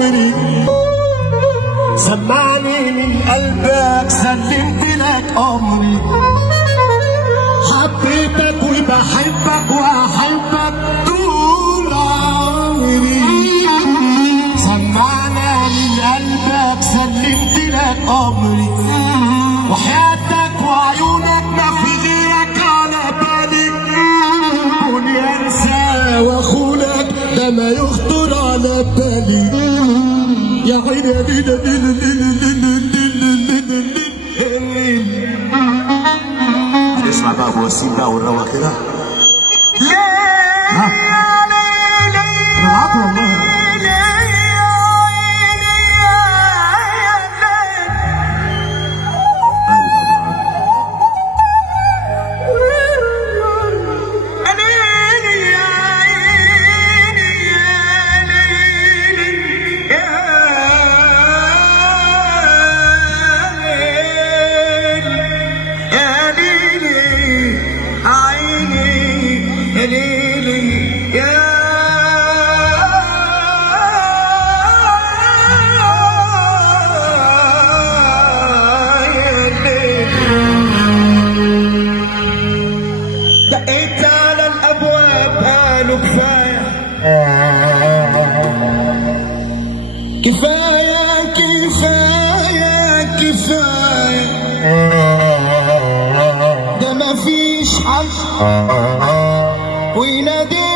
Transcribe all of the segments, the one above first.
عمري. سمعني من قلبك سلمت لك عمري. حبيتك وبحبك وأحبك طول عمري. سمعنا من قلبك سلمت لك عمري. وحياتك وعيونك ما في غيرك على بالي. كوني انسى واخونك ده ما يخطر على بالي. يا عيني اسمع بقى ابو وسيم بقى والروى كده. ها انا معاك والله. دقيت على الابواب قالوا كفايه كفايه كفايه كفايه. ده مفيش حد ويناديت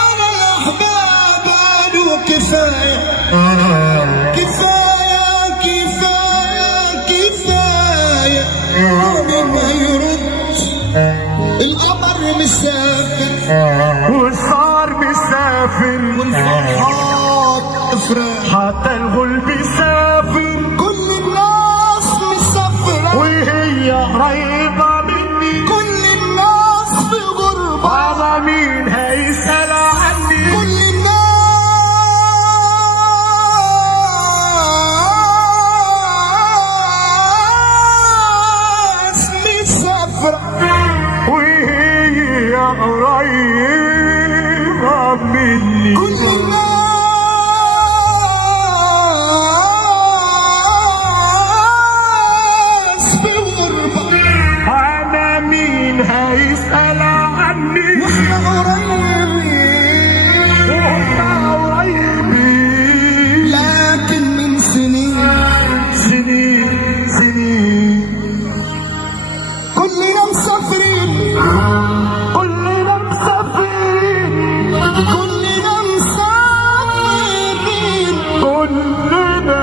على الاحباب قالوا كفايه كفايه كفايه. ما يرد القمر مسافر والصار مسافر والفرحات افراح حتى الغلب سافر. كل الناس مسافرة وهي قريبة مني. كل الناس في غربة على مين هيسأل عني. كل الناس مسافرة وهي قريبة مني. كل الناس في غربة أنا مين هيسأل عني. واحنا قريبين واحنا قريبين لكن من سنين كلنا مسافرين كلنا مسافرين كلنا مسافرين كلنا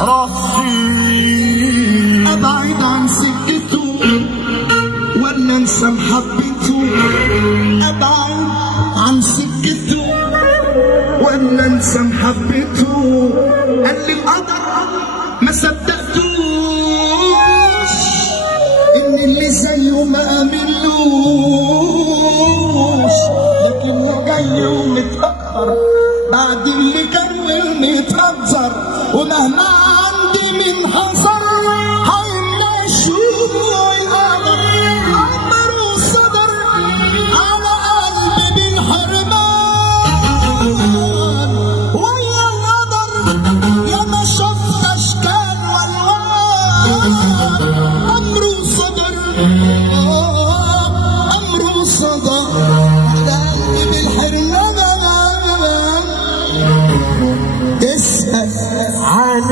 رايحين. ابعد عن سكته ولا انسى محبته. ابعد عن سكته ولا انسى محبته. قال لي القدر ما صدقتوش ان اللي زيه ما امنلوش. لكنه جاي ومتأخر بعد اللي كان متهزر. ومهما عندي من حذر هيمنع الشوق والقدر. عمر وصدر على قلبي بالحرمان ويا القدر. يا ما شفت اشكال والوان. عمر وصدر عمر وصدر على قلبي بالحرمان. اسأل عن